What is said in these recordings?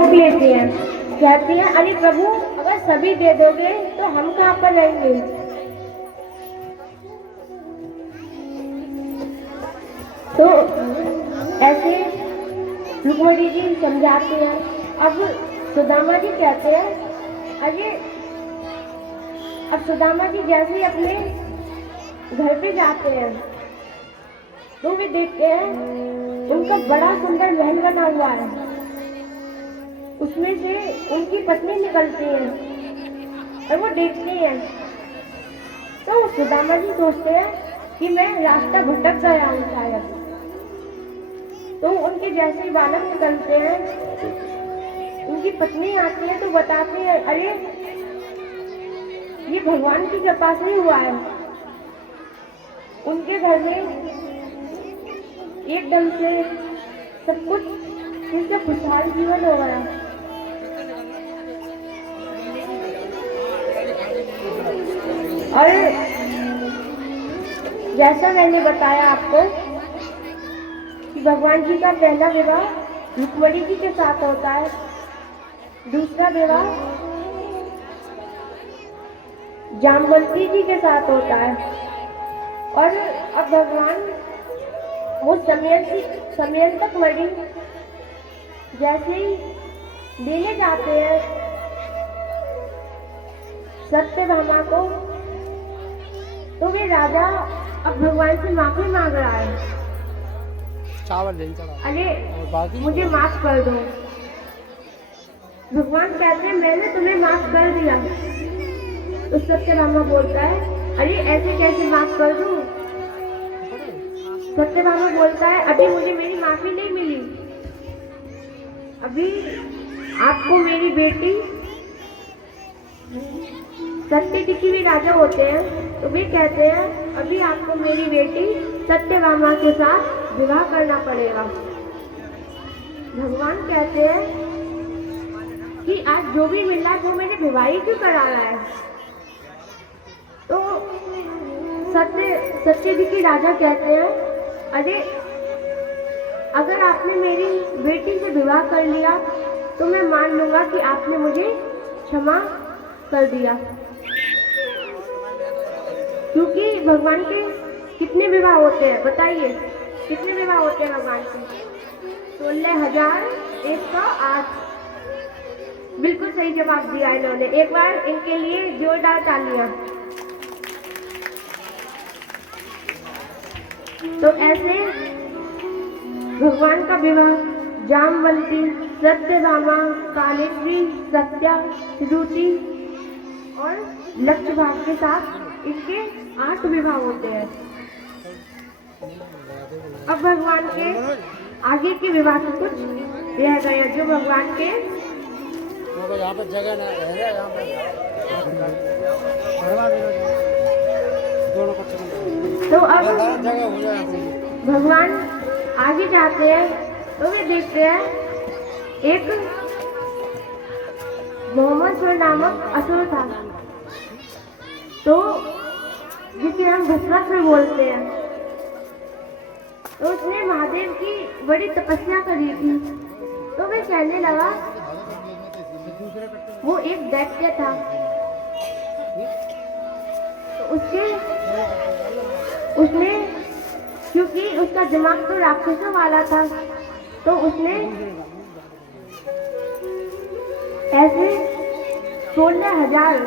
रोक लेती हैं, कहती हैं अरे प्रभु अगर सभी दे दोगे तो हम कहाँ पर रहेंगे। तो ऐसे रुक्मणी जी समझाते हैं। अब सुदामा जी कहते हैं अरे अब सुदामा जी जैसे ही अपने घर पे जाते हैं तो वे देखते हैं उनका बड़ा सुंदर महल बना हुआ है, उसमें से उनकी पत्नी निकलती है और वो देखती हैं। तो सुदामा जी सोचते हैं कि मैं रास्ता भटक गया हूँ शायद। तो उनके जैसे ही बालक निकलते हैं, उनकी पत्नी आती है तो बताते हैं अरे ये भगवान की कृपा से ही हुआ है। उनके घर में एकदम से सब कुछ फिर से खुशहाल जीवन हो गया। और जैसा मैंने बताया आपको कि भगवान जी का पहला विवाह रुक्मणी जी के साथ होता है, दूसरा विवाह जामवंती जी के साथ होता है। और अब भगवान वो समयंतक मणि जैसे ही लेने जाते हैं सत्यभामा को, तो वे राजा अब भगवान से माफी मांग रहा है। अरे मुझे माफ कर दो। भगवान कहते हैं मैंने तुम्हें माफ कर दिया। तो सत्यभामा बोलता है अरे ऐसे कैसे माफ कर दूं। सत्यभामा बोलता है अभी मुझे मेरी माफी नहीं मिली, अभी आपको मेरी बेटी सत्यवती भी राजा होते हैं, तो वे कहते हैं अभी आपको मेरी बेटी सत्यभामा के साथ विवाह करना पड़ेगा। भगवान कहते हैं कि आज जो भी मिला वो मेरे विवाह क्यों करा रहा है। तो सत्यवती राजा कहते हैं अरे अगर आपने मेरी बेटी से विवाह कर लिया तो मैं मान लूंगा कि आपने मुझे क्षमा कर दिया, क्योंकि भगवान के कितने विवाह होते हैं बताइए, कितने विवाह होते हैं भगवान के? 16,108। बिल्कुल सही जवाब दिया इन्होंने। एक बार इनके लिए जोरदार तालियां। तो ऐसे भगवान का विवाह जामवंती, सत्यभामा, कालेश्वरी, सत्या, श्रुति और लक्ष्यभाग के साथ इनके 8 विवाह होते हैं। अब भगवान के आगे के विवाह तो कुछ रह गए जो भगवान के यहाँ पर जगह ना है, यहाँ पर तो अब भगवान आगे जाते हैं तो वे देखते हैं एक मोहम्मद नामक असुर था, तो जिसे हम भस्मासुर बोलते हैं। तो उसने महादेव की बड़ी तपस्या करी थी। तो वे कहने लगा, वो एक दैत्य था, तो उसने क्योंकि उसका दिमाग तो राक्षसों वाला था, तो उसने ऐसे 16,000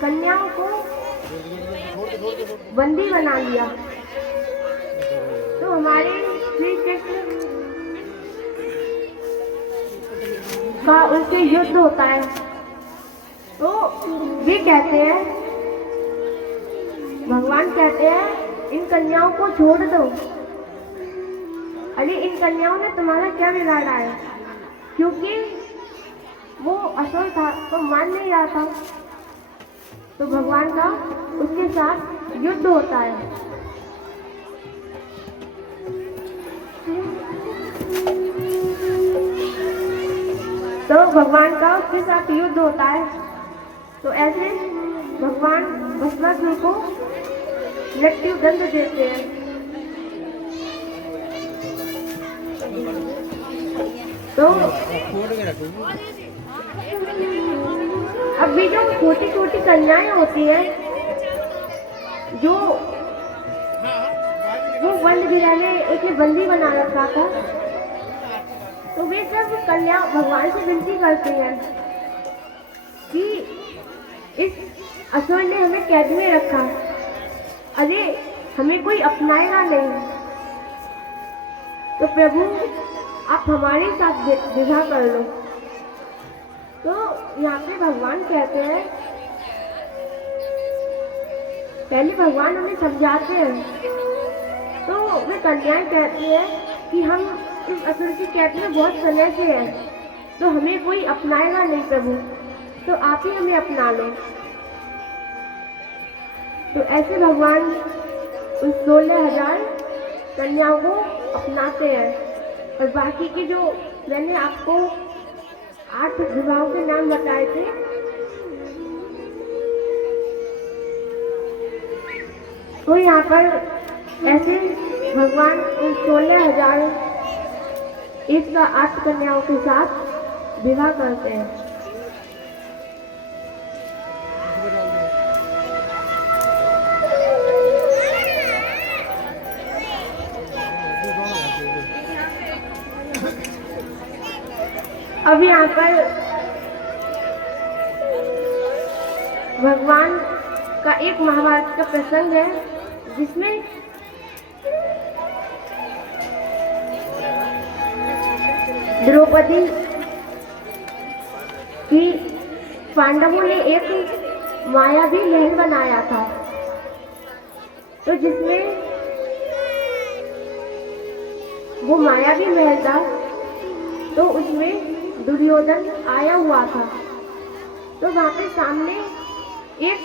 कन्याओं को बंदी बना लिया। तो हमारे श्री कृष्ण का उनसे युद्ध होता है, तो वे कहते हैं, भगवान कहते हैं इन कन्याओं को छोड़ दो। अरे इन कन्याओं ने तुम्हारा क्या बिगाड़ा है? क्योंकि वो असुर था तो मान नहीं रहा था, तो भगवान का उसके साथ युद्ध होता है। तो भगवान का उसके साथ युद्ध होता है। तो ऐसे भगवान भस्मासुर को मृत्यु दंड देते हैं। तो तो अभी जो छोटी छोटी कन्याएं होती हैं जो वो बंद गृह में उसने बंदी बना रखा था, तो वे सब कन्या भगवान से विनती करते हैं कि इस असुर ने हमें कैद में रखा, अरे हमें कोई अपनाएगा नहीं, तो प्रभु आप हमारे साथ विवाह कर लो। तो यहाँ पे भगवान कहते हैं, पहले भगवान हमें समझाते हैं, तो वे कन्याएं कहती हैं कि हम इस असुर की कैद में बहुत समय से हैं, तो हमें कोई अपनाएगा नहीं प्रभु, तो आप ही हमें अपना लो। तो ऐसे भगवान उन 16,000 कन्याओं को अपनाते हैं, और बाकी की जो मैंने आपको 8 विवाहों के नाम बताए थे, तो यहाँ पर ऐसे भगवान उन 16,108 कन्याओं के साथ विवाह करते हैं। अब यहाँ पर भगवान का एक महाभारत का प्रसंग है, जिसमें द्रौपदी की पांडवों ने एक मायावी महल बनाया था, तो जिसमें वो मायावी महल था, तो उसमें दुर्योधन आया हुआ था। तो वहां पे सामने एक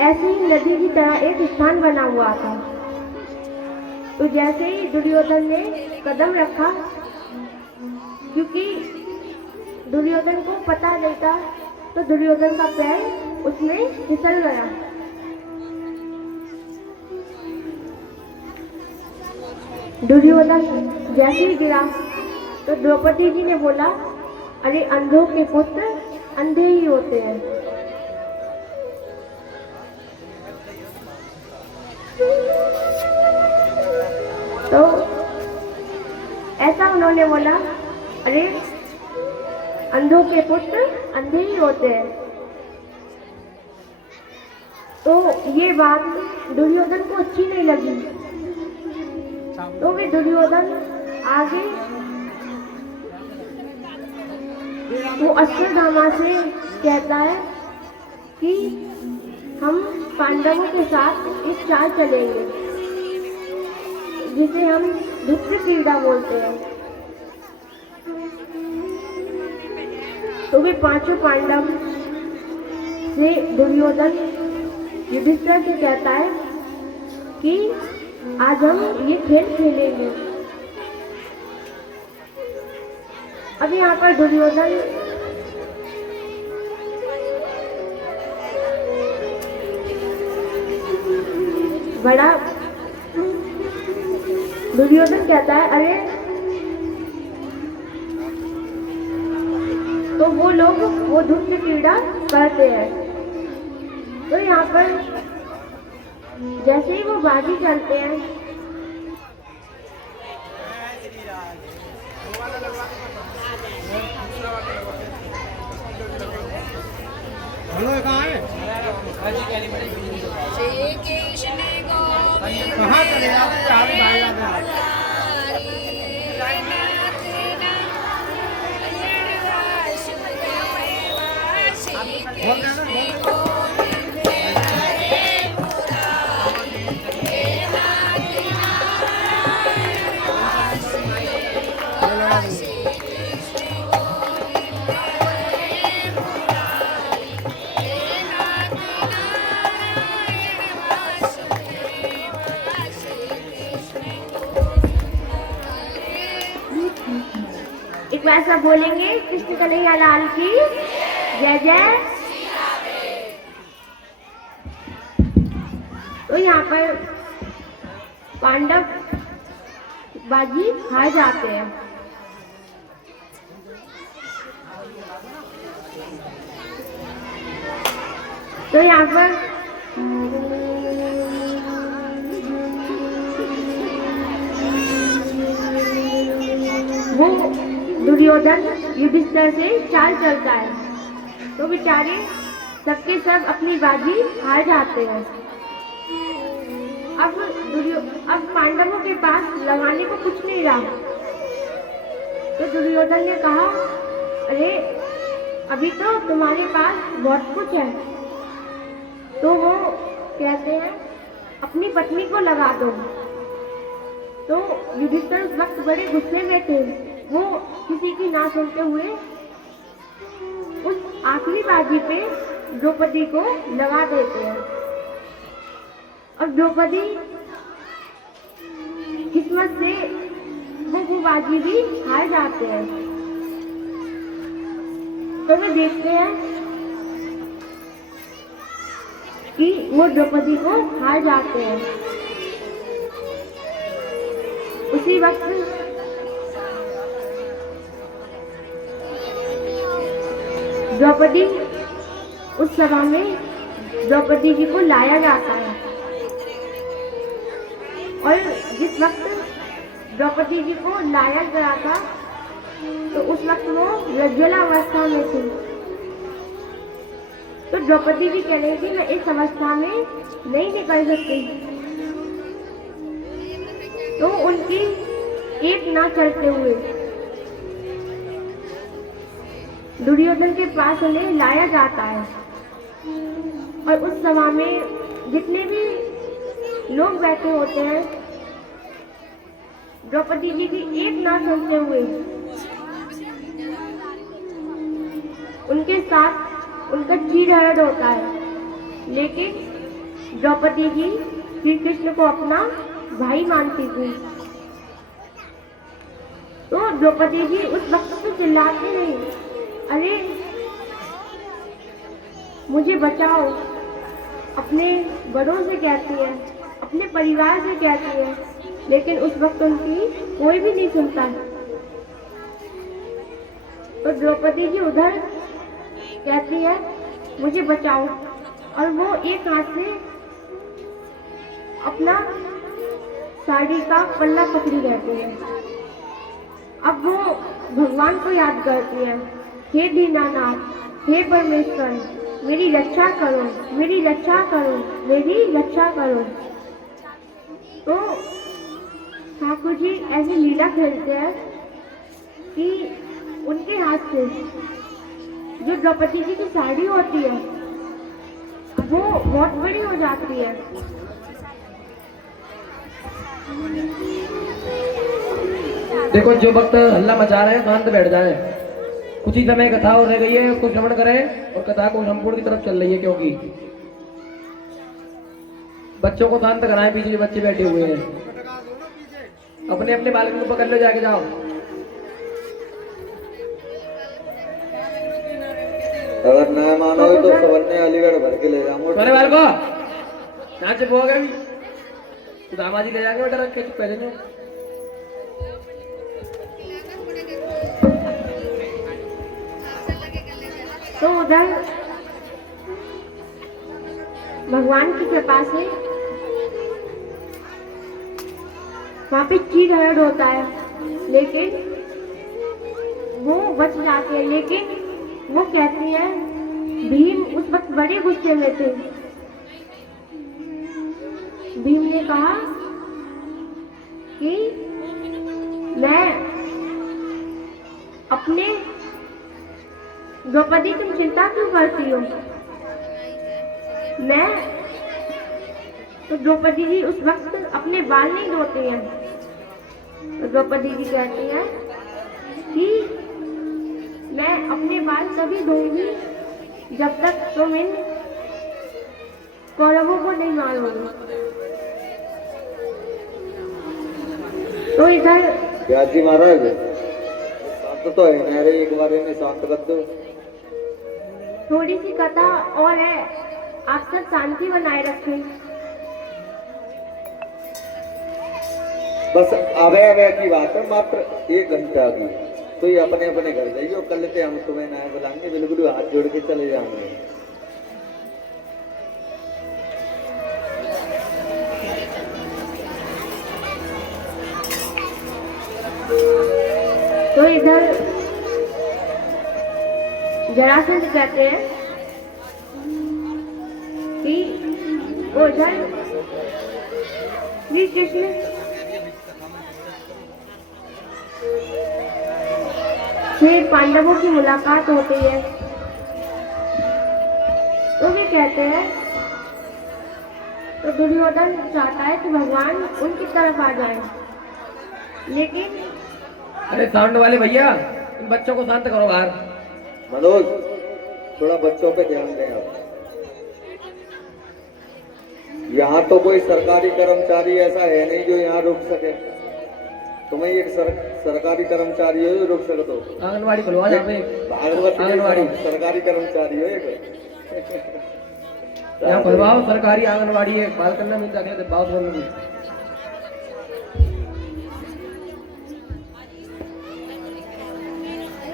ऐसी ही नदी की तरह एक स्थान बना हुआ था। तो जैसे ही दुर्योधन ने कदम रखा, क्योंकि दुर्योधन को पता नहीं था, तो दुर्योधन का पैर उसमें फिसल गया। दुर्योधन जैसे ही गिरा, तो द्रौपदी जी ने बोला, अरे अंधों के पुत्र अंधे ही होते हैं। तो ऐसा उन्होंने बोला, अरे अंधों के पुत्र अंधे ही होते हैं। तो ये बात दुर्योधन को अच्छी नहीं लगी, तो वे दुर्योधन आगे वो अश्वत्थामा से कहता है कि हम पांडवों के साथ एक चाल चलेंगे, जिसे हम दुष्ट क्रीड़ा बोलते हैं। तो वे पांचों पांडव से दुर्योधन युधिष्ठिर से कहता है कि आज हम ये खेल खेलेंगे। अब यहाँ पर दुर्योधन दुर्योधन कहता है, अरे तो वो लोग वो दुष्ट क्रीड़ा करते हैं। तो यहाँ पर जैसे ही वो बाजी चलते हैं, कहाँ एक बार सब बोलेंगे, कृष्ण कन्हैया लाल की जय जय। तो यहाँ पर पांडव बाजी हार जाते हैं। तो यहाँ पर वो दुर्योधन युधिष्ठिर से चाल चलता है, तो बेचारे सबके सब अपनी बाजी हार जाते हैं। अब पांडवों के पास लगाने को कुछ नहीं रहा, तो दुर्योधन ने कहा, अरे अभी तो तुम्हारे पास बहुत कुछ है। तो वो कहते हैं, अपनी पत्नी को लगा दो। तो युधिष्ठिर उस वक्त बड़े गुस्से में थे, वो किसी की ना सुनते हुए उस आखिरी बाजी पे द्रौपदी को लगा देते हैं। और द्रौपदी किस्मत से वो बाजी भी हार जाते हैं। तो वे देखते हैं कि वो द्रौपदी को हार जाते हैं। उसी वक्त द्रौपदी उस सभा में द्रौपदी जी को लाया जाता है, और जिस वक्त द्रौपदी जी को लाया गया था तो उस वक्त वो रज्ज्वलावस्था में थी। तो द्रौपदी जी कह रही थी, मैं इस अवस्था में नहीं निकल सकती। तो उनकी एक ना चलते हुए दुर्योधन के पास उन्हें लाया जाता है, और उस सभा में जितने भी लोग बैठे होते हैं, द्रौपदी जी की एक ना सुनते हुए उनके साथ उनका चीरहरण होता है। लेकिन द्रौपदी जी श्री कृष्ण को अपना भाई मानती थी। तो द्रौपदी जी उस वक्त तो चिल्लाती नहीं, अरे मुझे बचाओ, अपने बड़ों से कहती है, अपने परिवार से कहती है, लेकिन उस वक्त उनकी कोई भी नहीं सुनता है। तो द्रौपदी जी उधर कहती है, मुझे बचाओ, और वो एक हाथ से अपना साड़ी का पल्ला पकड़ी रहती है। अब वो भगवान को याद करती है, हे दीनानाथ, हे परमेश्वर, मेरी रक्षा करो, मेरी रक्षा करो, मेरी रक्षा करो। तो ठाकुर जी ऐसी लीला खेलते हैं कि उनके हाथ से जो द्रौपदी जी की साड़ी होती है वो बहुत बड़ी हो जाती है। देखो, जो भक्त हल्ला मचा रहे हैं शांत बैठ जाए। कुछ ही समय कथा और रह गई है, उसको श्रवण करें, और कथा को संपूर्ण की तरफ चल रही है, क्योंकि बच्चों को शांत कराएं। पीछे जो बच्चे बैठे हुए हैं, अपने अपने बालक को पकड़ लो, जाके जाओ। अगर न मानोगे तो सवरने अलीगढ़ भर के ले जाऊंगा। तुम्हारे बाल को यहाँ से बोगा भी तो दामाजी ले जाके बेटा रख के पहले में। तो उधर भगवान की कृपा से वहां पे चीरहरण होता है, लेकिन वो बच जाते हैं। लेकिन वो कहती है, भीम उस वक्त बड़े गुस्से में थे। भीम ने कहा कि मैं अपने द्रौपदी, तुम चिंता क्यों करती हो? मैं तो द्रौपदी जी उस वक्त अपने बाल नहीं धोते हैं। तो द्रौपदी जी कहती है कि मैं अपने बाल तभी धोऊंगी जब तक तुम इन कौरवों को नहीं मारोगे। तो इधर ब्याजी महाराज शांत तो है ना रे, एक बार इन्हें शांत कर दो। थोड़ी सी कथा और है, आप सब शांति बनाए रखें। बस आवे आवे की बात है, मात्र 1 घंटा की। तो ये अपने अपने घर जाइए, कल लेते हम तुम्हें ना बुलाएंगे, बिल्कुल हाथ जोड़ के चले जाएंगे। तो इधर जरासंध कहते हैं कि वो इधर श्री कृष्ण से पांडवों की मुलाकात होती है। तो वे कहते हैं, तो दुर्योधन चाहता है कि भगवान उनकी तरफ आ जाए, लेकिन अरे साउंड वाले भैया, इन बच्चों को शांत करो बाहर। मनोज, थोड़ा बच्चों पे ध्यान दें आप। यहाँ तो कोई सरकारी कर्मचारी ऐसा है नहीं जो यहाँ रुक सके। तुम्हें एक सरकारी कर्मचारी हो जो रुक सके तो आंगनबाड़ी खुलवा यहाँ पे। भागवत आंगनबाड़ी सरकारी कर्मचारी हो एक। यहाँ खुलवाओ, सरकारी आंगनबाड़ी है, बाल करना मिलता है, बात बोलने की।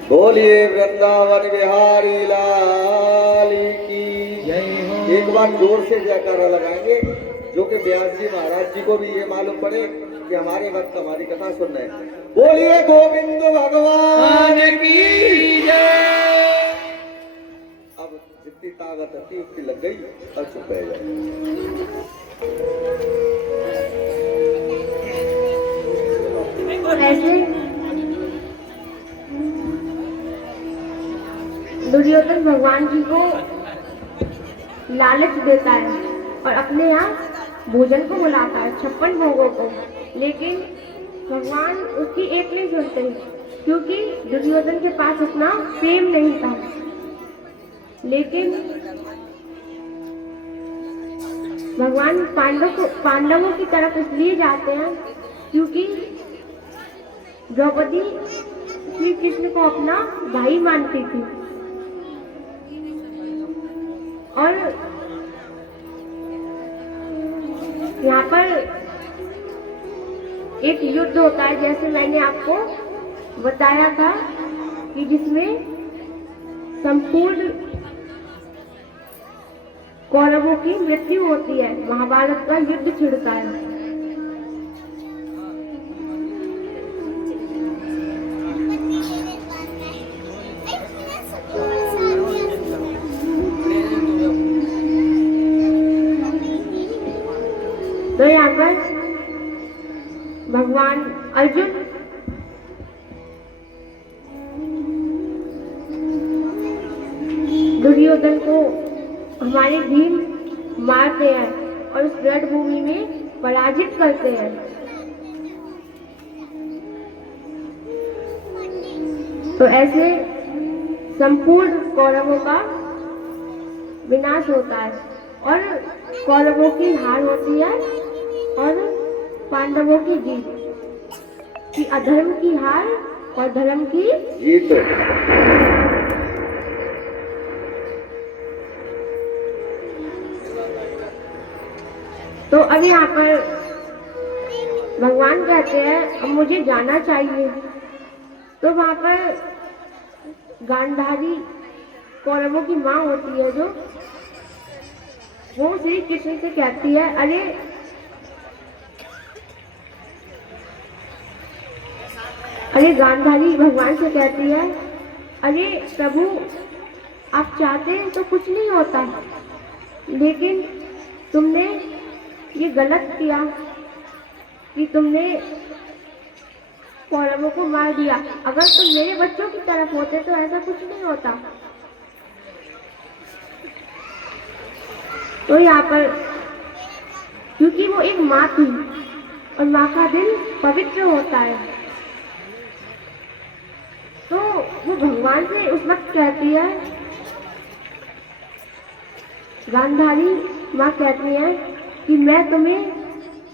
बोलिए वृंदावन बिहारी लाल की जय हो। एक बार जोर से जयकारा लगाएंगे, जो कि व्यास जी महाराज जी को भी ये मालूम पड़े कि हमारे वक्त हमारी कथा सुन रहे हैं। बोलिए गोविंद भगवान की जय। अब जितनी ताकत थी उतनी लग गई, अब चुप रह जाए। ऐसे दुर्योधन भगवान जी को लालच देता है और अपने यहाँ भोजन को बुलाता है, 56 भोगों को, लेकिन भगवान उसकी एक नहीं सुनते, क्योंकि दुर्योधन के पास इतना प्रेम नहीं था। लेकिन भगवान पांडवों की तरफ इसलिए जाते हैं क्योंकि द्रौपदी श्री कृष्ण को अपना भाई मानती थी, और यहाँ पर एक युद्ध होता है, जैसे मैंने आपको बताया था कि जिसमें संपूर्ण कौरवों की मृत्यु होती है, महाभारत का युद्ध छिड़ता है। तो यहाँ पर भगवान अर्जुन दुर्योधन को हमारे भीम मारते हैं और उस रणभूमि में पराजित करते हैं। तो ऐसे संपूर्ण कौरवों का विनाश होता है और कौरवों की हार होती है और पांडवों की जीत, कि अधर्म की हार और धर्म की जीत। तो अब यहाँ पर भगवान कहते हैं अब मुझे जाना चाहिए। तो वहाँ पर गांधारी कौरवों की माँ होती है, जो वो श्री कृष्ण से कहती है, अरे गांधारी भगवान से कहती है, अरे प्रभु आप चाहते हैं तो कुछ नहीं होता, लेकिन तुमने ये गलत किया कि तुमने कौरवों को मार दिया। अगर तुम मेरे बच्चों की तरफ होते तो ऐसा कुछ नहीं होता। तो यहाँ पर क्योंकि वो एक माँ थी और माँ का दिल पवित्र होता है, तो वो भगवान से उस वक्त कहती है, गांधारी माँ कहती है कि मैं तुम्हें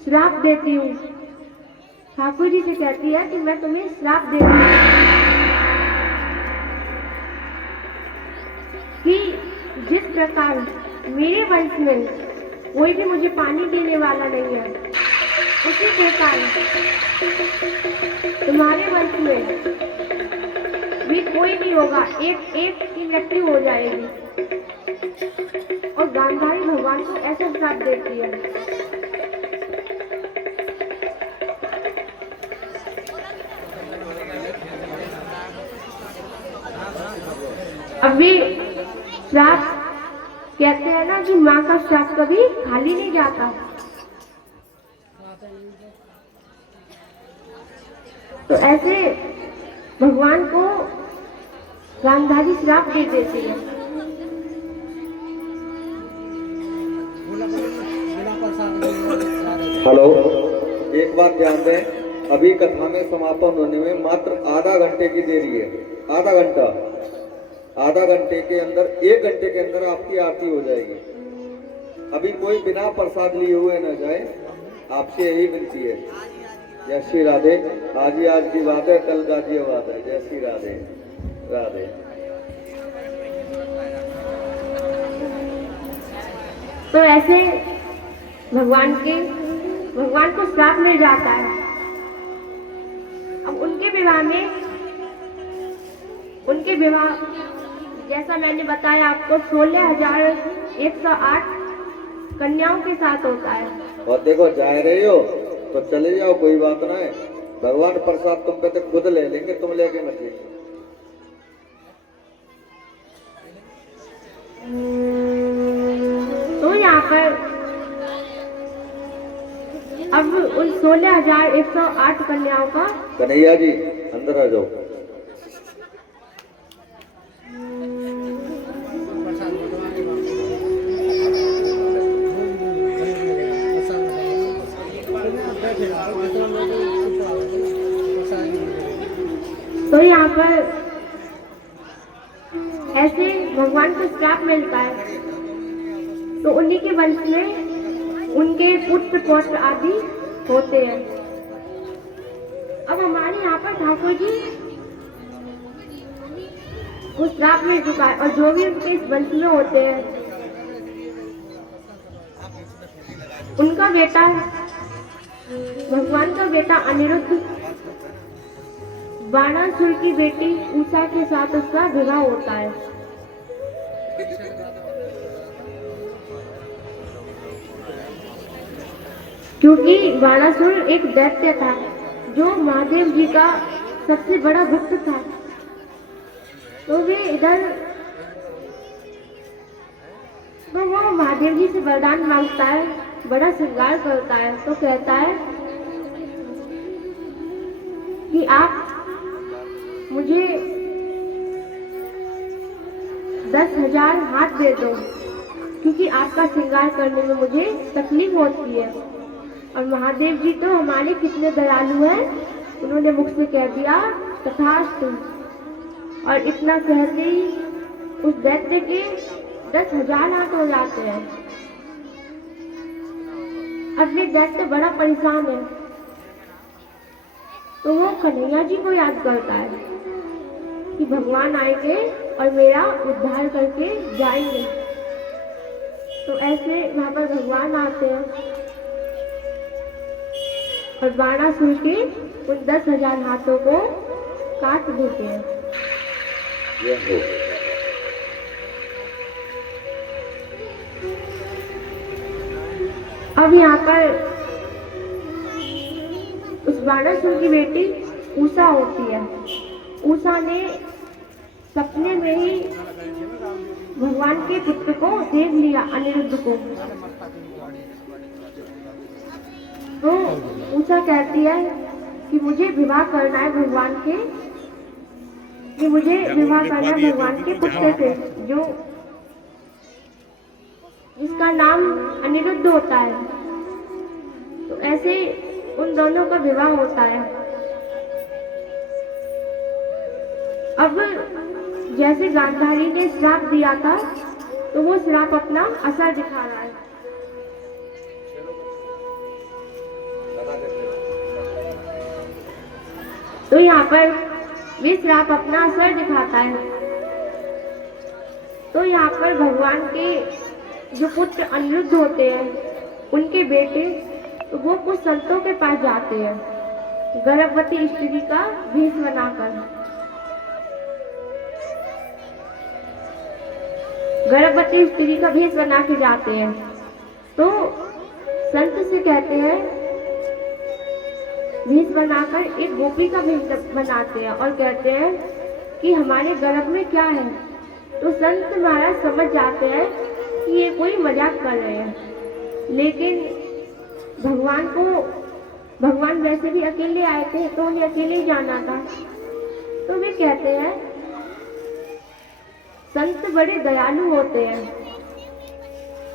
श्राप देती हूँ। ठाकुर जी से कहती है कि मैं तुम्हें श्राप देती हूँ कि जिस प्रकार मेरे वंश में कोई भी मुझे पानी देने वाला नहीं है, उसी प्रकार तुम्हारे वंश में भी कोई नहीं होगा, एक एक की मृत्यु हो जाएगी। और गांधारी भगवान को ऐसा श्राप देती है। अभी श्राप कहते हैं ना कि माँ का श्राप कभी खाली नहीं जाता। तो ऐसे भगवान को गांधारी श्राप दे देती है। हेलो, एक बात ध्यान दें, अभी कथा में समापन होने में मात्र आधा घंटे की देरी है। आधा घंटे के अंदर, 1 घंटे के अंदर आपकी आरती हो जाएगी। अभी कोई बिना प्रसाद लिए हुए न जाए, आपसे यही विनती है। जय श्री राधे। आज की बात है, कल गाजियाबाद है। जय श्री राधे राधे। तो ऐसे भगवान को श्राप मिल जाता है। अब उनके विवाह जैसा मैंने बताया आपको 16,108 कन्याओं के साथ होता है। और देखो, जा रहे हो तो चले जाओ, कोई बात ना है। भगवान प्रसाद तुम पे तो खुद ले लेंगे, तुम लेके मत जाइए। तो यहाँ पर अब उन 16,108 कन्याओं का कन्हैया जी अंदर आ जाओ। तो यहाँ पर ऐसे भगवान को श्राप मिलता है। तो उन्हीं के वंश में उनके पुत्र पौत्र आदि होते हैं। अब हमारे यहाँ पर ठाकुर जी वो श्राप मिल चुका है, और जो भी उनके इस वंश में होते हैं उनका बेटा, भगवान का बेटा अनिरुद्ध, बाणासुर की बेटी उषा के साथ उसका विवाह होता है। क्योंकि बाणासुर एक दैत्य था जो महादेव जी का सबसे बड़ा भक्त था। तो वे इधर तो वो महादेव जी से वरदान मांगता है, बड़ा श्रृंगार करता है। तो कहता है कि आप मुझे 10,000 हाथ दे दो, क्योंकि आपका श्रृंगार करने में मुझे तकलीफ होती है। और महादेव जी तो हमारे कितने दयालु हैं, उन्होंने मुख से कह दिया तथास्तु। और इतना कहते ही उस दैत्य के 10,000 हाथ हो जाते हैं। अब ये दैत्य बड़ा परेशान है, तो वो कन्हैया जी को याद करता है कि भगवान आएंगे और मेरा उद्धार करके जाएंगे। तो ऐसे वहां पर भगवान आते हैं और बाणासुर के उन 10,000 हाथों को काट देते हैं। अब यहाँ पर उस बाणासुर की बेटी उषा होती है। उषा ने सपने में ही भगवान के पुत्र को देख लिया, अनिरुद्ध को। तो उषा कहती है कि मुझे विवाह करना है भगवान के, कि मुझे विवाह करना है भगवान के पुत्र से, जो जिसका नाम अनिरुद्ध होता है। तो ऐसे उन दोनों का विवाह होता है। अब जैसे गांधारी ने श्राप दिया था, तो वो श्राप अपना असर दिखा रहा है। तो यहाँ पर ये श्राप अपना असर दिखाता है। तो यहाँ पर भगवान के जो पुत्र अनिरुद्ध होते हैं, उनके बेटे तो वो कुछ संतों के पास जाते हैं गर्भवती स्त्री का भेष बनाकर। गर्भवती स्त्री का भेष बना के जाते हैं। तो संत से कहते हैं, भेष बनाकर एक गोपी का भेष बनाते हैं और कहते हैं कि हमारे गर्भ में क्या है। तो संत महाराज समझ जाते हैं कि ये कोई मजाक कर रहे हैं, लेकिन भगवान वैसे भी अकेले आए थे तो उन्हें अकेले ही जाना था। तो वे कहते हैं, संत बड़े दयालु होते हैं।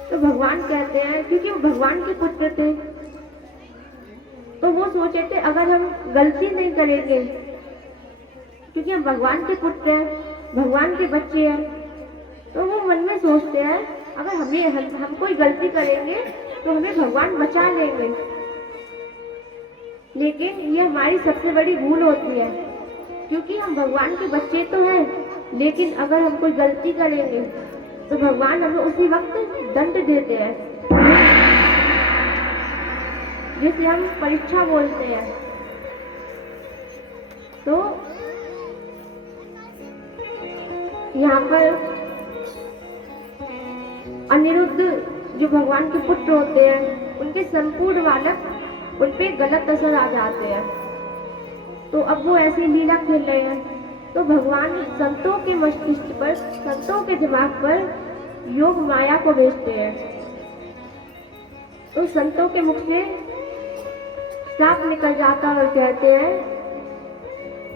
तो भगवान कहते हैं, क्योंकि वो भगवान के पुत्र थे, तो वो सोचे थे अगर हम गलती नहीं करेंगे, क्योंकि हम भगवान के पुत्र हैं, भगवान के बच्चे हैं, तो वो मन में सोचते हैं अगर हम कोई गलती करेंगे तो हमें भगवान बचा लेंगे। लेकिन ये हमारी सबसे बड़ी भूल होती है, क्योंकि हम भगवान के बच्चे तो हैं, लेकिन अगर हम कोई गलती करेंगे तो भगवान हमें उसी वक्त दंड देते हैं, जिसे हम परीक्षा बोलते हैं। तो यहाँ पर अनिरुद्ध जो भगवान के पुत्र होते हैं, उनके संपूर्ण बालक उन पे गलत असर आ जाते हैं। तो अब वो ऐसी लीला खेल रहे हैं। तो भगवान संतों के मस्तिष्क पर, संतों के दिमाग पर योग माया को भेजते हैं। तो संतों के मुख से साफ निकल जाता और कहते हैं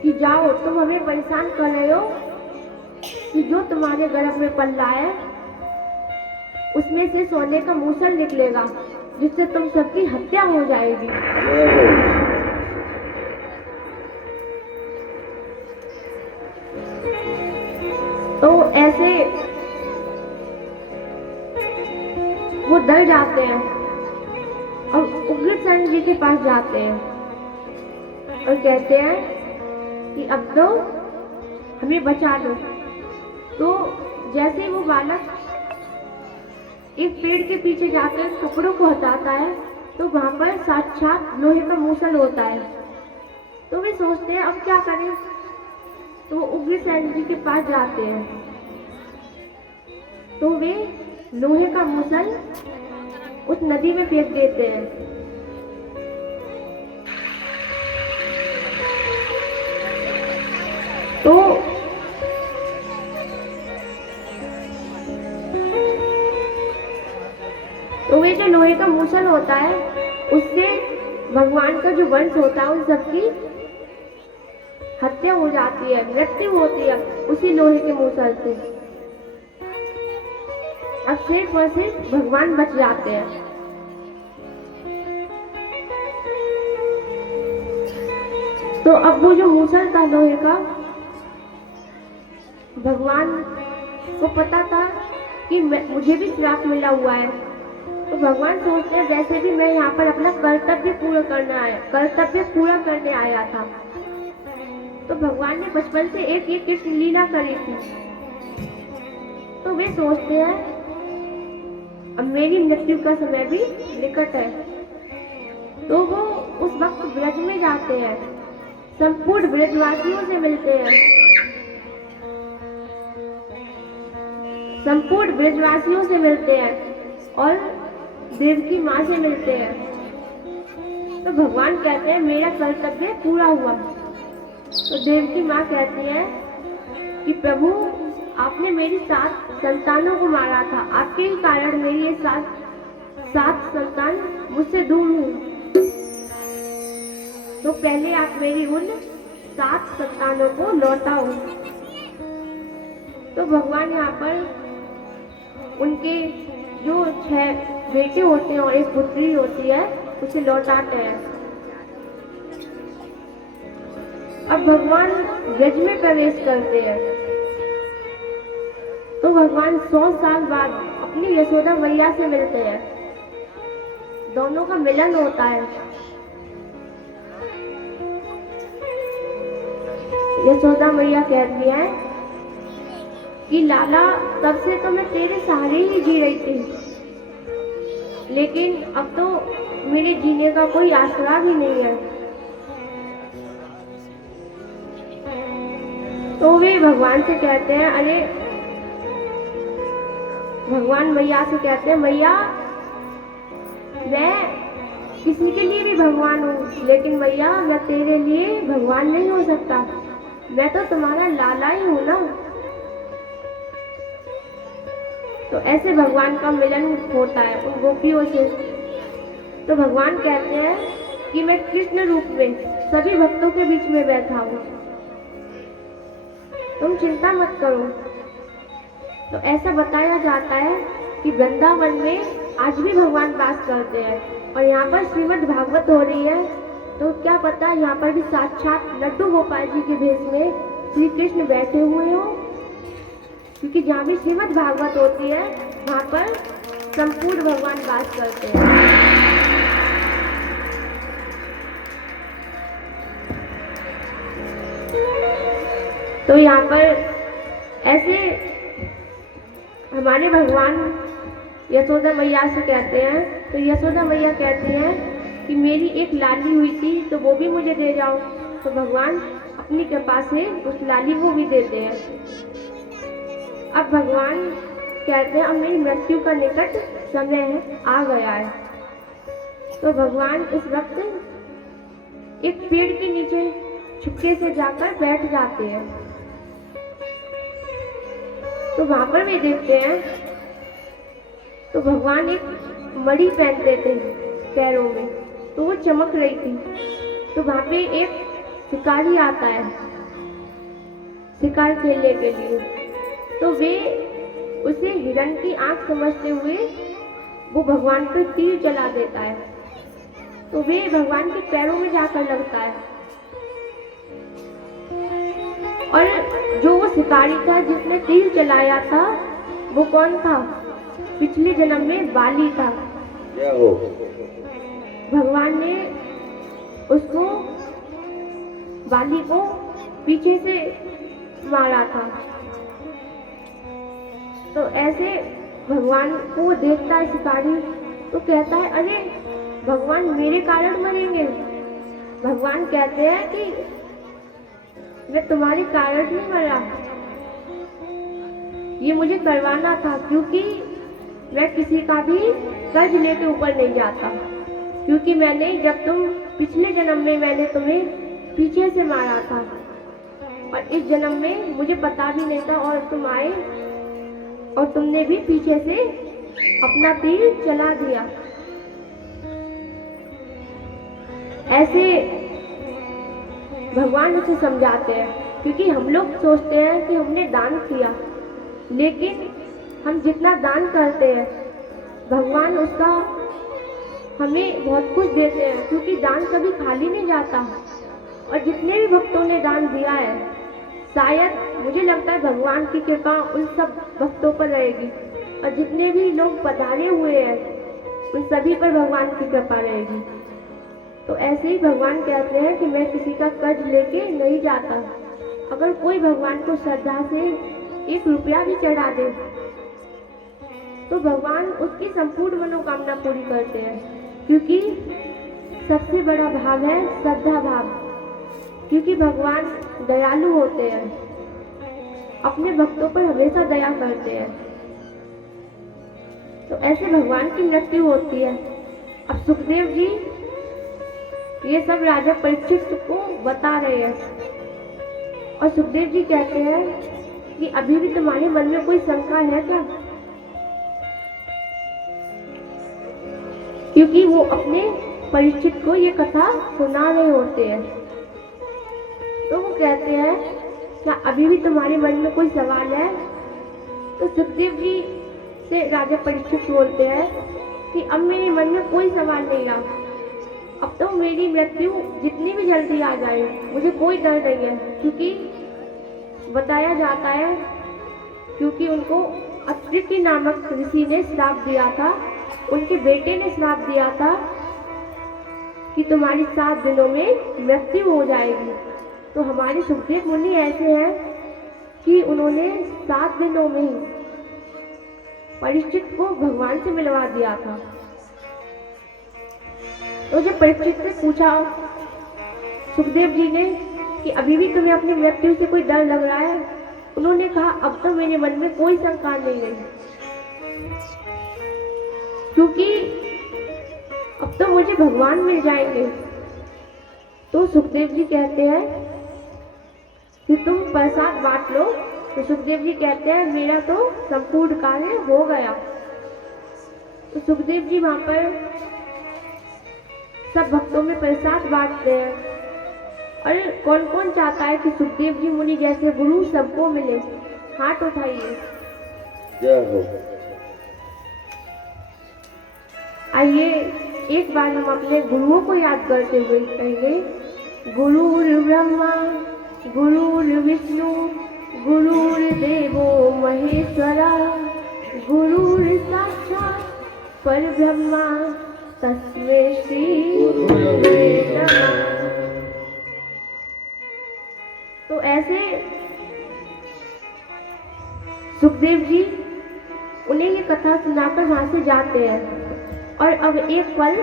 कि जाओ, तुम हमें परेशान कर रहे हो कि जो तुम्हारे गर्भ में पल रहा है उसमें से सोने का मूसल निकलेगा, जिससे तुम सबकी हत्या हो जाएगी। तो ऐसे वो डर जाते हैं और उग्रसेन जी के पास जाते हैं और कहते हैं कि अब तो हमें बचा लो। तो जैसे वो बालक एक पेड़ के पीछे जाकर कपड़ों को हटाता है, तो वहां पर साक्षात लोहे का मूसल होता है। तो वे सोचते हैं अब क्या करें, तो वो उग्रसेन जी के पास जाते हैं। तो वे लोहे का मूसल उस नदी में फेंक देते हैं। तो वे जो लोहे का मूसल होता है, उससे भगवान का जो वंश होता है उन सबकी हत्या हो जाती है, मृत्यु होती है उसी लोहे के मूसल से। अब सिर्फ और सिर्फ भगवान बच जाते हैं। तो अब वो जो मूसल था लोहे का, भगवान को पता था कि मुझे भी श्राप मिला हुआ है। तो भगवान सोचते हैं वैसे भी मैं यहाँ पर अपना कर्तव्य पूरा करने आया था। तो भगवान ने बचपन से एक कृष्ण लीला करी थी। तो वे सोचते हैं अब मेरी मृत्यु का समय भी निकट है। तो वो उस वक्त ब्रज में जाते हैं, संपूर्ण ब्रजवासियों से मिलते हैं, संपूर्ण ब्रजवासियों से मिलते हैं और देवकी माँ से मिलते हैं। तो भगवान कहते हैं मेरा कर्तव्य पूरा हुआ। तो देवकी माँ कहती है कि प्रभु आपने मेरी 7 संतानों को मारा था, आपके ही कारण मेरी ये 7 संतान मुझसे दूर हुई। तो पहले आप मेरी उन 7 संतानों को लौटाओ। तो भगवान यहाँ पर उनके जो 6 बेटे होते हैं और एक पुत्री होती है उसे लौटाते हैं। अब भगवान ब्रज में प्रवेश करते हैं। तो भगवान 100 साल बाद अपनी यशोदा मैया से मिलते हैं, दोनों का मिलन होता है। यशोदा मैया कहती है कि लाला तब से तो मैं तेरे सहारे ही जी रही थी, लेकिन अब तो मेरे जीने का कोई आसरा भी नहीं है। तो वे भगवान से कहते हैं, अरे भगवान मैया से कहते हैं, मैया मैं किसी के लिए भी भगवान हूँ, लेकिन मैया मैं तेरे लिए भगवान नहीं हो सकता, मैं तो तुम्हारा लाला ही हूँ ना। तो ऐसे भगवान का मिलन होता है उन गोपियों से। तो भगवान कहते हैं कि मैं कृष्ण रूप में सभी भक्तों के बीच में बैठा हूँ, तुम चिंता मत करो। तो ऐसा बताया जाता है कि वृंदावन में आज भी भगवान वास करते हैं, और यहाँ पर श्रीमद् भागवत हो रही है, तो क्या पता यहाँ पर भी साक्षात लड्डू गोपाल जी के भेष में श्री कृष्ण बैठे हुए हो, क्योंकि जहाँ भी श्रीमद् भागवत होती है वहाँ पर संपूर्ण भगवान वास करते हैं। तो यहाँ पर ऐसे हमारे भगवान यशोदा मैया से कहते हैं, तो यशोदा मैया कहती हैं कि मेरी एक लाली हुई थी तो वो भी मुझे दे जाओ। तो भगवान अपनी कृपा से उस लाली को भी देते हैं। अब भगवान कहते हैं अब मेरी मृत्यु का निकट समय है, आ गया है। तो भगवान उस वक्त एक पेड़ के नीचे छुपके से जाकर बैठ जाते हैं। तो वहां पर भी देखते हैं तो भगवान एक मणि पहनते थे पैरों में, तो वो चमक रही थी। तो वहां पे एक शिकारी आता है शिकार खेलने के लिए, तो वे उसे हिरण की आंख समझते हुए वो भगवान पर तीर चला देता है। तो वे भगवान के पैरों में जाकर लगता है, और जो वो शिकारी था जिसने तीर चलाया था वो कौन था? पिछले जन्म में बाली था। भगवान ने उसको बाली को पीछे से मारा था। तो ऐसे भगवान को देखता है शिकारी, तो कहता है अरे भगवान मेरे कारण मरेंगे। भगवान कहते हैं कि मैं तुम्हारे कारण नहीं मरा, ये मुझे करवाना था, क्योंकि मैं किसी का भी कर्ज लेके ऊपर नहीं जाता। क्योंकि मैंने जब तुम पिछले जन्म में मैंने तुम्हें पीछे से मारा था, और इस जन्म में मुझे पता भी नहीं था, और तुम आए और तुमने भी पीछे से अपना तीर चला दिया। ऐसे भगवान उसे समझाते हैं, क्योंकि हम लोग सोचते हैं कि हमने दान किया, लेकिन हम जितना दान करते हैं भगवान उसका हमें बहुत कुछ देते हैं, क्योंकि दान कभी खाली नहीं जाता। और जितने भी भक्तों ने दान दिया है, शायद मुझे लगता है भगवान की कृपा उन सब भक्तों पर रहेगी, और जितने भी लोग पधारे हुए हैं उन सभी पर भगवान की कृपा रहेगी। तो ऐसे ही भगवान कहते हैं कि मैं किसी का कर्ज लेके नहीं जाता। अगर कोई भगवान को श्रद्धा से 1 रुपया भी चढ़ा दे तो भगवान उसकी संपूर्ण मनोकामना पूरी करते हैं, क्योंकि सबसे बड़ा भाव है श्रद्धा भाव। क्योंकि भगवान दयालु होते हैं, अपने भक्तों पर हमेशा दया करते हैं। तो ऐसे भगवान की मृत्यु होती है। अब सुखदेव जी ये सब राजा परीक्षित को बता रहे हैं, और सुखदेव जी कहते हैं कि अभी भी तुम्हारे मन में कोई शंका है क्या? क्योंकि वो अपने परीक्षित को ये कथा सुना रहे होते हैं। तो वो कहते हैं क्या अभी भी तुम्हारे मन में कोई सवाल है? तो सुखदेव जी से राजा परीक्षित बोलते हैं कि अब मेरे मन में कोई सवाल नहीं रहा, अब तो मेरी मृत्यु जितनी भी जल्दी आ जाए मुझे कोई डर नहीं है। क्योंकि बताया जाता है, क्योंकि उनको अत्रि नामक ऋषि ने श्राप दिया था, उनके बेटे ने श्राप दिया था कि तुम्हारी 7 दिनों में मृत्यु हो जाएगी। तो हमारे सुखदेव मुनि ऐसे हैं कि उन्होंने 7 दिनों में ही परीक्षित को भगवान से मिलवा दिया था। तो जब परीक्षित से पूछा सुखदेव जी ने कि अभी भी तुम्हें अपनी मृत्यु से कोई डर लग रहा है, उन्होंने कहा अब तो मेरे मन में कोई शंका नहीं है, क्योंकि अब तो मुझे भगवान मिल जाएंगे। तो सुखदेव जी कहते हैं कि तुम प्रसाद बांट लो। तो सुखदेव जी कहते हैं मेरा तो संपूर्ण कार्य हो गया। तो सुखदेव जी वहां पर सब भक्तों में प्रसाद बांटते हैं। और कौन कौन चाहता है कि सुखदेव जी मुनि जैसे गुरु सबको मिले? हाथ उठाइए। जय हो। आइए एक बार हम अपने गुरुओं को याद करते हुए कहेंगे, गुरुर्ब्रह्मा गुरुर्विष्णु गुरुर्देवो महेश्वरा गुरुर्साक्षात् परब्रह्मा तस्मै श्री गुरुवे नमः। तो ऐसे सुखदेव जी उन्हें ये कथा सुनाकर वहां से जाते हैं। और अब एक फल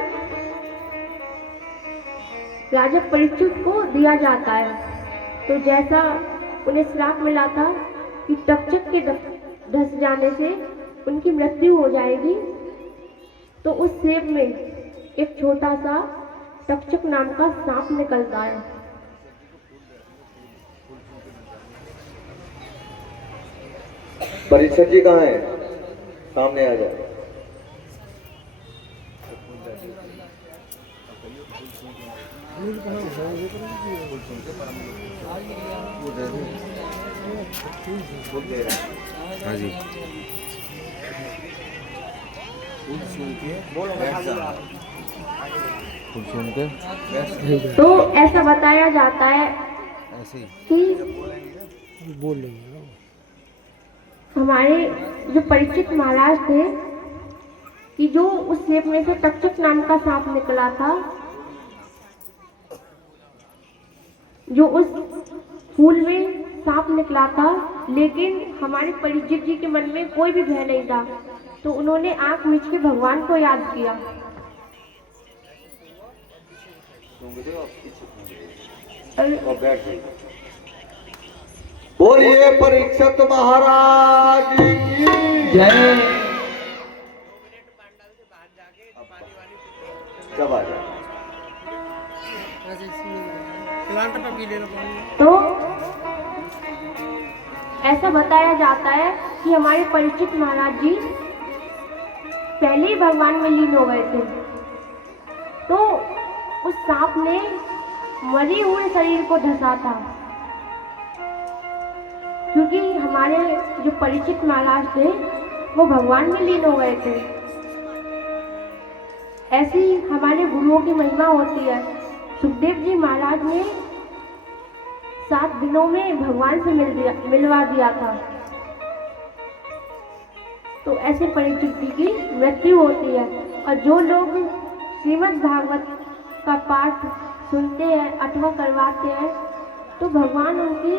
राजा परीक्षित को दिया जाता है। तो जैसा उन्हें श्राप मिला था कि तक्षक के धस जाने से उनकी मृत्यु हो जाएगी, तो उस सेब में एक छोटा सा तक्षक नाम का सांप निकलता है। परीक्षक जी कहाँ है? सामने आ जाए। हाँ जी। तो ऐसा बताया जाता है कि हमारे जो परीक्षित महाराज थे कि जो उस सेब में से तक्षक नाम का सांप निकला था, जो उस फूल में सांप निकला था, लेकिन हमारे परीक्षित जी के मन में कोई भी भय नहीं था। तो उन्होंने आंख मीच के भगवान को याद किया। और बैठ जाइए। बोलिए परीक्षित महाराज की जय। जब आ जाए। तो ऐसा बताया जाता है कि हमारे परीक्षित महाराज जी पहले ही भगवान में लीन हो गए थे। तो उस सांप ने मरे हुए शरीर को धंसा था, क्योंकि हमारे जो परीक्षित महाराज थे वो भगवान में लीन हो गए थे। ऐसी हमारे गुरुओं की महिमा होती है। सुखदेव जी महाराज ने 7 दिनों में भगवान से मिलवा दिया था। तो ऐसे परीक्षित जी की मृत्यु होती है। और जो लोग श्रीमद् भागवत का पाठ सुनते हैं अथवा करवाते हैं, तो भगवान उनकी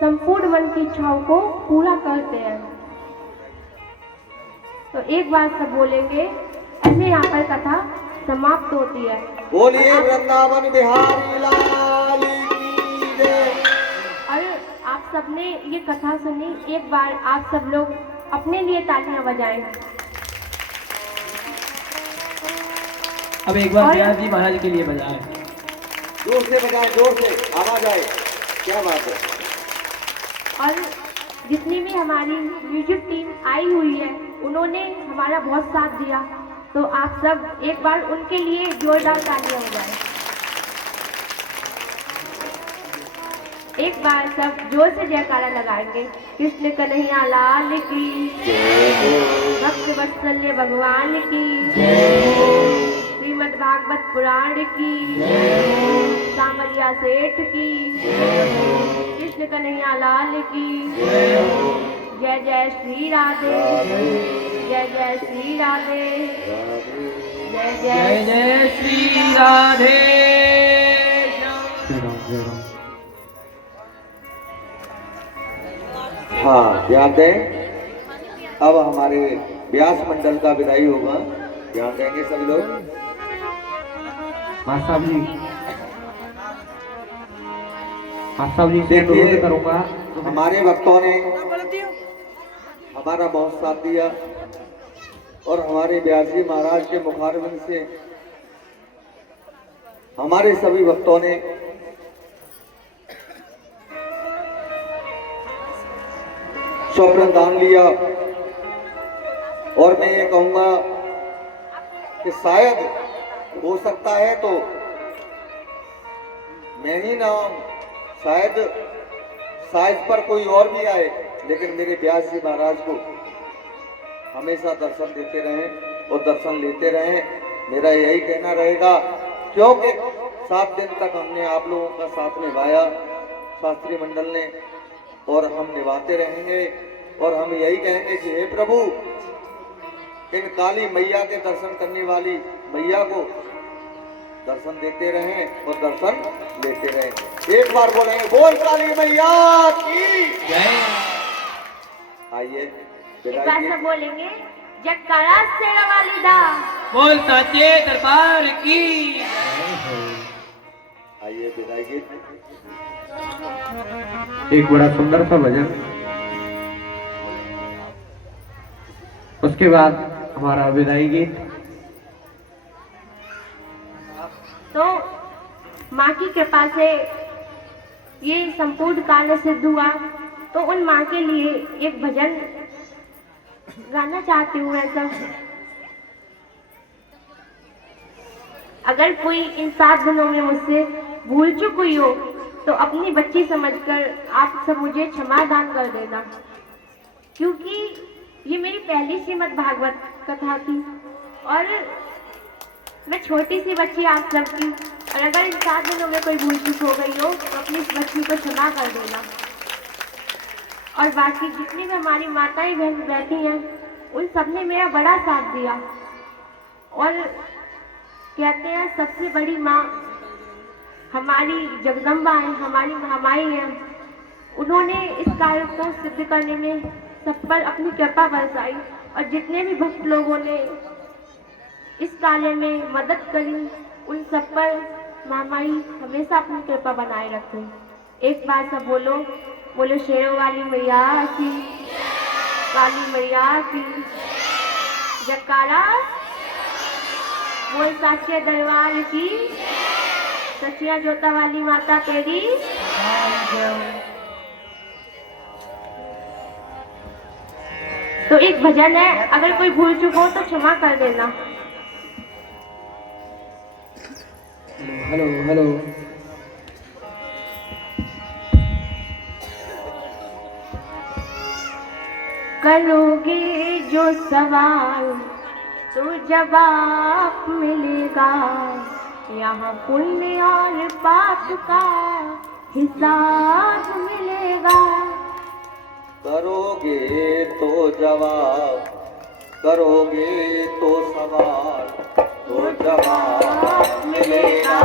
संपूर्ण मन की इच्छाओं को पूरा करते हैं। तो एक बार सब बोलेंगे, ऐसे यहाँ पर कथा समाप्त होती है। बोलिए वृंदावन बिहारी लाल की जय। और आप सबने ये कथा सुनी, एक बार आप सब लोग अपने लिए तालियां बजाएं। अब एक बार व्यास जी महाराज के लिए बजाएं। जोर से बजाएं, जोर से आवाज आए। क्या बात है। और जितनी भी हमारी म्यूजिक टीम आई हुई है, उन्होंने हमारा बहुत साथ दिया। तो आप सब एक बार उनके लिए जोरदार तालियां बजाएं। एक बार सब जोर से जयकारा लगाएंगे। कृष्ण कन्हैया लाल की, भक्त वत्सल्य भगवान की, श्रीमद् भागवत पुराण की, सामरिया सेठ की, कृष्ण कन्हैया लाल की। जय जय श्री राधे, जय जय श्री राधे, जय जय जय जय श्री राधे। हाँ, ध्यान दें। अब हमारे व्यास मंडल का विदाई होगा। ध्यान देंगे सभी लोग। साहब जी से अनुरोध करूंगा। हमारे भक्तों ने हमारा बहुत साथ दिया और हमारे व्यास जी महाराज के मुखारबिंद से हमारे सभी भक्तों ने स्वप्न दान लिया। और मैं ये कहूंगा कि शायद हो सकता है तो मैं ही ना आऊं, शायद साइज पर कोई और भी आए, लेकिन मेरे व्यास जी महाराज को हमेशा दर्शन देते रहें और दर्शन लेते रहें। मेरा यही कहना रहेगा, क्योंकि 7 दिन तक हमने आप लोगों का साथ निभाया शास्त्री मंडल ने, और हम निभाते रहेंगे। और हम यही कहेंगे कि हे प्रभु, इन काली मैया के दर्शन करने वाली मैया को दर्शन देते रहें और दर्शन लेते रहें। एक बार बोलेंगे बोल काली मैया की जय। आइए एक बार सब बोलेंगे जयकारा शेरा वाली दा। बोल साचे दरबार की। आइए विदाई गीत। एक बड़ा सुंदर सा भजन, उसके बाद हमारा विदाई गीत। तो माँ की कृपा से ये संपूर्ण कार्य सिद्ध हुआ, तो उन माँ के लिए एक भजन गाना चाहती हूँ मैं सब। अगर कोई इन 7 दिनों में मुझसे भूल चूक हुई हो तो अपनी बच्ची समझकर आप सब मुझे क्षमा दान कर देना, क्योंकि ये मेरी पहली श्रीमद् भागवत कथा थी और मैं छोटी सी बच्ची आप सबकी, और अगर इन 7 दिनों में कोई भूल चूक हो गई हो तो अपनी इस बच्ची को क्षमा कर देना। और बाकी जितनी भी हमारी माताएं बहन बैठी हैं उन सब ने मेरा बड़ा साथ दिया, और कहते हैं सबसे बड़ी माँ हमारी जगदम्बा है, हमारी महामाई है। उन्होंने इस कार्य को सिद्ध करने में सब पर अपनी कृपा बरसाई, और जितने भी भक्त लोगों ने इस कार्य में मदद करी उन सब पर महामाई हमेशा अपनी कृपा बनाए रखे। एक बार सब बोलो, बोलो शेरों वाली मैया की, काली मैया की जयकारा, बोल साचे दरबार की, सचिया जोता वाली माता तेरी। तो एक भजन है, अगर कोई भूल चूक हो तो क्षमा कर देना। Hello hello. करोगे जो सवाल तो जवाब मिलेगा, यहाँ पुण्य और पाप का हिसाब मिलेगा। करोगे तो जवाब, करोगे तो सवाल, तो जवाब मिलेगा।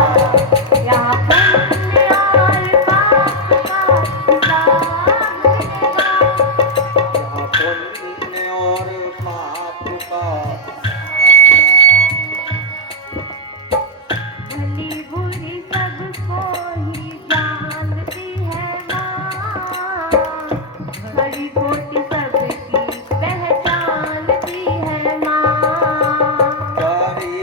यहाँ पुण्य और पाप का हिसाब मिलेगा। यहाँ पुण्य और पाप का भली बुरी सबको ही जानती है माँ, खरी खोटी सबकी पहचानती है माँ। सारी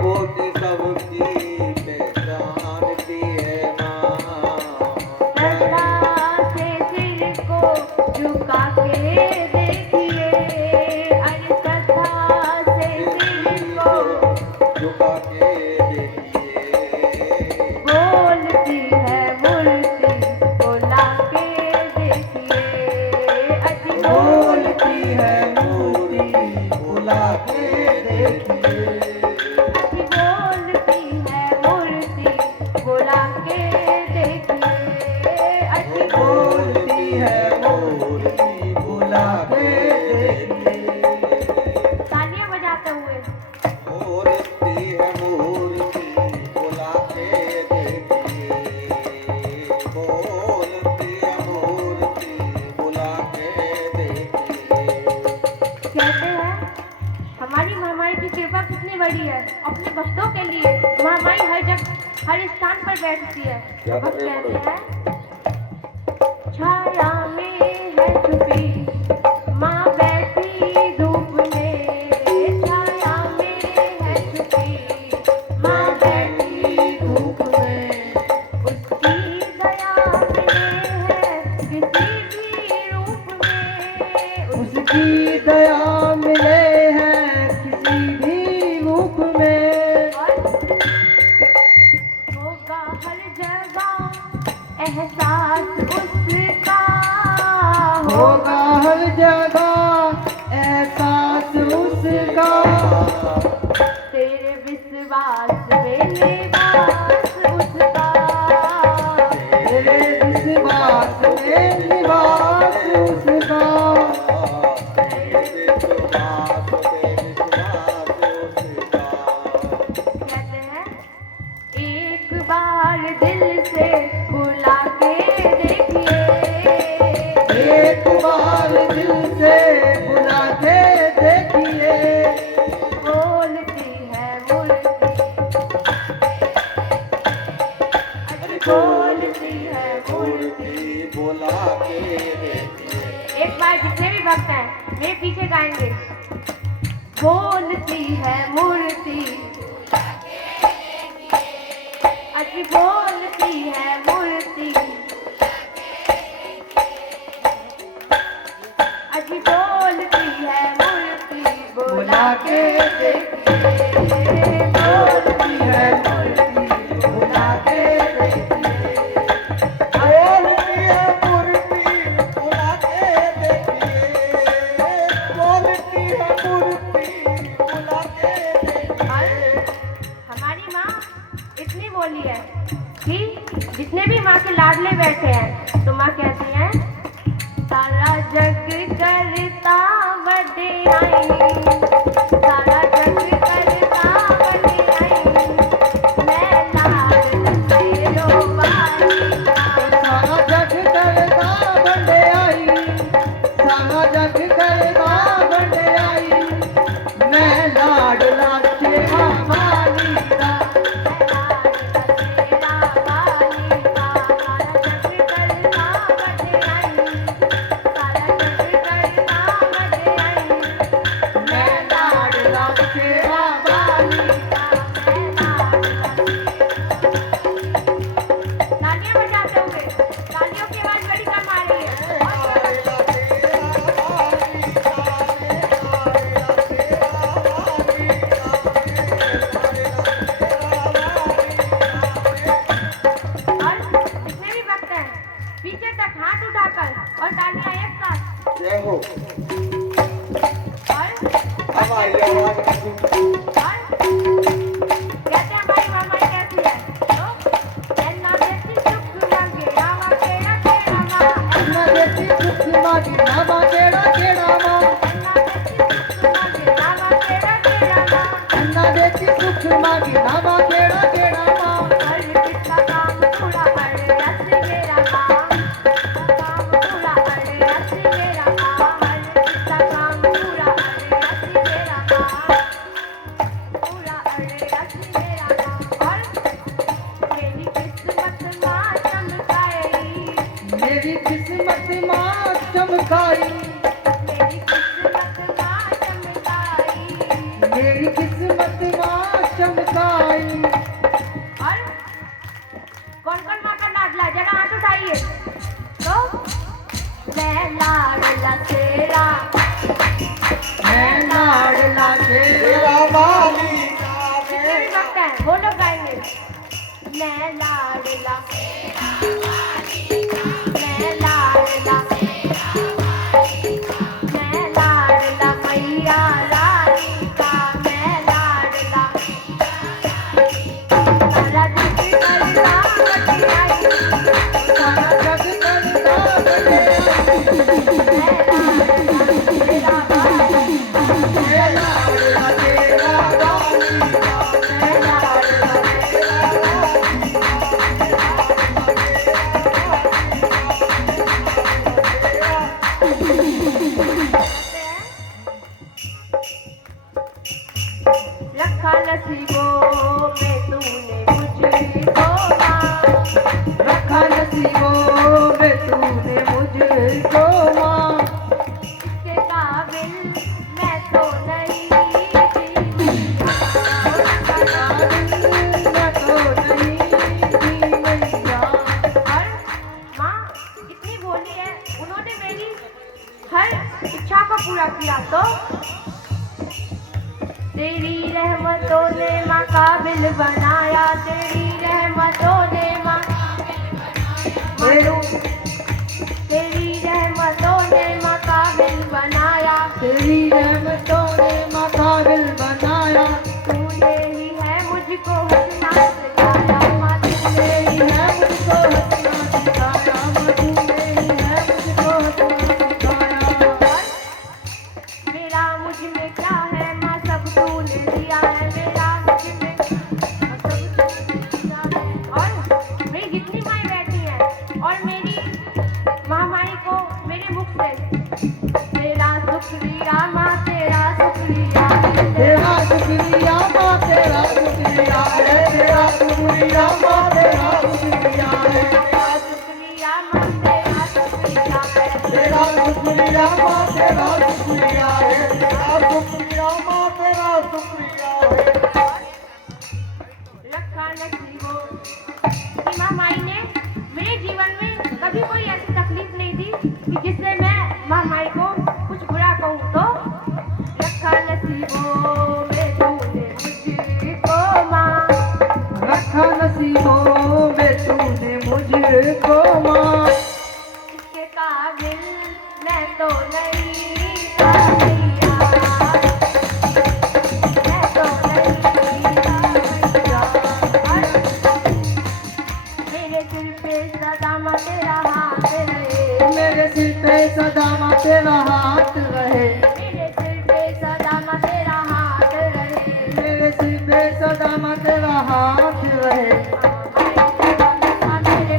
कोटि सबकी पहचानती है माँ। श्रद्धा से सिर को झुका के देखिए, अरे श्रद्धा से सिर को झुका के देखिए। बोलती है मूर्ति बोला के देखिए, अजी बोलती है मूर्ति बुला के देखिए। अजी बोलती है मूर्ति बोला के देखिए, अजी बोलती है मूर्ति बुला के देखिए। तालियां बजाते हुए। बोलती है मूर्ति बुला के देखिए। बोलती है मूर्ति बुला के देखिए। कहते हैं हमारी महामाई की कृपा कितनी बड़ी है, अपने भक्तों के लिए महामाई हर जगह हर स्थान पर बैठती है। क्या हम कर रहे हो कहते हैं छाया में है छुपी माँ बैठी धूप में, छाया में है छुपी माँ बैठी धूप में, उसकी दया मिले है किसी भी रूप में, उसकी दया मिले है किसी भी रूप में। होगा हर जगह एहसास उसका, होगा हर जगह एहसास उसका, तेरे विश्वास में निवास उसका, तेरे विश्वास में निवास उसका। कहते हैं एक बार दिल से बुला के देखिए, एक बार दिल से बुला के देखिए, बोलती है मूर्ति, अरे बोलती है मूर्ति। बोला के देखिए। एक बार जितने भी भक्त हैं मेरे पीछे गाएंगे, बोलती है मूर्ति, अजी बोलती है मूर्ति, अजी बोलती है मूर्ति, बुला के देखिए, बोलती है मूर्ति, बुला के देखिए, बोलती है मूर्ति, बुला के देखिए। बोलती है मूर्ति, बुला के देखिए। हमारी माँ इतनी बोली है कि जितने भी माँ के लाडले बैठे हैं तो माँ कहती हैं सारा जग करता वड्याई, सारा जग करता वड्याई, मैं लाड तेरो बाई का। सारा जग करता बंडियाई, सारा जग करता बंडियाई, मैं लाडला तेरा वाली का, मैं लाडला तेरा वाली का। तालियां बजाते होंगे, तालियों की आवाज बड़ी कम आ रही है। और जितने भी भक्त हैं पीछे तक हाथ उठाकर और तालियां एक साथ। जय हो। और हमारी आवाज और कहते हैं हमारी मामा कैसी है तो ऐना देती सुख मांगे रामा केड़ा केड़ा माँ, अन्ना देती सुख मागी नामा केड़ा केड़ा माँ, ऐना देती सुख मांगे रामा केड़ा केड़ा माँ, अन्ना देती सुख मागी नामा केड़ा केड़ा माँ। हर किसका काम पूरा अरे असली मेरा काम, काम पूरा अरे असली मेरा काम, हर किसका काम पूरा अरे असली मेरा काम, पूरा अरे असली मेरा काम। और मेरी किस्मत माँ चमकाई, मेरी किस्मत माँ चमकाई, मेरी किस्मत माँ चमकाई। मेरी किस्मत माँ चमकाई। और कौन कौन माँ का लाडला जरा हाथ उठाइए तो मैं लाडला तेरा, मैं लाडला तेरा तेरा वाली का जितने भी भक्त हैं वो लोग गाएंगे मैं लाडला, मैं लाडला, मैं लाडला मैया रानी का, मैं लाडला, सारा दिन करता बटियाई, सारा जग करता बंडियाई, मैं लाडला तेरा भाई, मैं लाडला तेरा वाली का, मैं लाडला तेरा भाई। पूरा किया तो तेरी रहमतों ने माँ काबिल बनाया, तेरी रहमतों ने माँ तेरी रहमतों ने माँ काबिल बनाया, तेरी रहमतों ने मकाबिल बनाया, तूने ही है मुझको हंसना सिखाया, माँ तूने ही है मुझको हंसना सिखाया, माँ तूने ही है मुझको हंसना सिखाया। मेरा मुझ में क्या है माँ सब तूने दिया है, मेरा मुझ में सब तूने दिया है। और मेरी जितनी माएँ बैठी हैं और मेरी महामारी को मेरे मुख से तेरा शुक्रिया माँ, तेरा शुक्रिया, तेरा शुक्रिया माँ, तेरा शुक्रिया है, तेरा शुक्रिया माँ, तेरा शुक्रिया है, तेरा शुक्रिया माँ, तेरा शुक्रिया है, तेरा शुक्रिया माँ, तेरा शुक्रिया है, तेरा शुक्रिया माँ, तेरा शुक्रिया है। रखा नसीबों कि महामारी ने मेरे जीवन में कभी कोई ऐसी तकलीफ नहीं दी कि जिससे मैं महामारी को कुछ बुरा कहूँ। तो रखा नसीबों में तूने मुझको माँ, रखा नसीबों में तूने मुझको माँ, इसके काबिल मैं तो नहीं था भैया, मैं तो नहीं था भैया। मेरे सिर पे सदा माँ तेरा हाथ रहे, मेरे सिर पे सदा माँ तेरा हाथ रहे, मेरे सिर पे सदा माँ तेरा हाथ रहे, मेरे सिर पे सदा माँ तेरा हाथ रहे, मेरे पास रहे,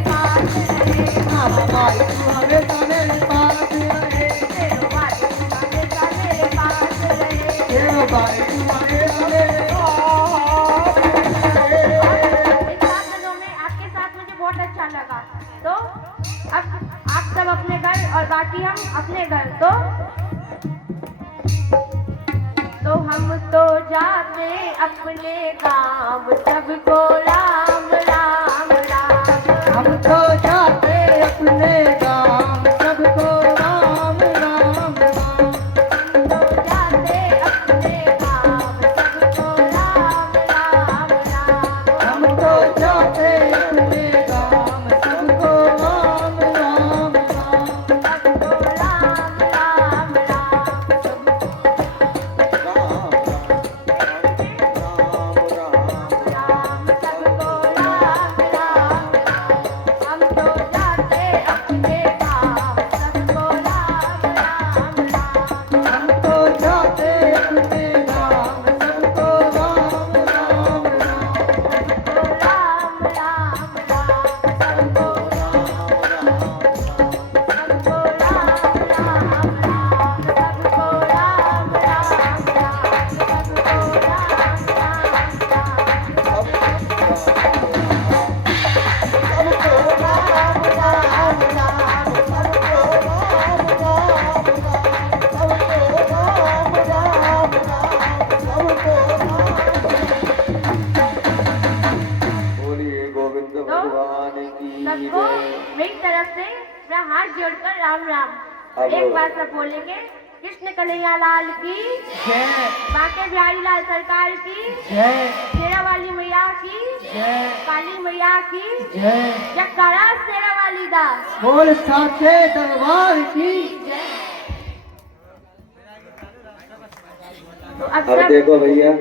हाँ भाई तू हमेशा मेरे पास रहे, तेरे भाई हमेशा मेरे पास रहे। तेरा भाई तू हमेशा मेरे पास रहे। इन 7 दिनों में आपके साथ मुझे बहुत अच्छा लगा। तो अब आप सब अपने घर और बाकी हम अपने घर। तो हम तो जाते अपने काम, सबको राम राम राम। हम तो जाते अपने काम, सबको राम राम राम, हम तो जाते अपने काम, सबको राम राम राम। हम तो जाते अपने काम, सबको राम राम राम, सबको राम राम राम। राम सबको राम राम राम। हम तो जाते अपने काम, सबको राम राम राम। हम तो जाते अपने काम, सबको राम राम राम, सबको राम राम राम। सबको सबको राम राम राम। सबको राम राम राम। सबको राम राम राम। बोलिए गोविंद भगवान की सबको जय। मेरी तरफ से मैं हाथ जोड़कर राम राम। अब एक बार सब बोलेंगे, कृष्ण कन्हैया लाल की, जय बांके बिहारी लाल सरकार की, जय शेरा वाली मैया की, जय काली मैया की, जय, जयकारा शेरा वाली दा। बोल साचे दरबार की। तो अब अब सब देखो भैया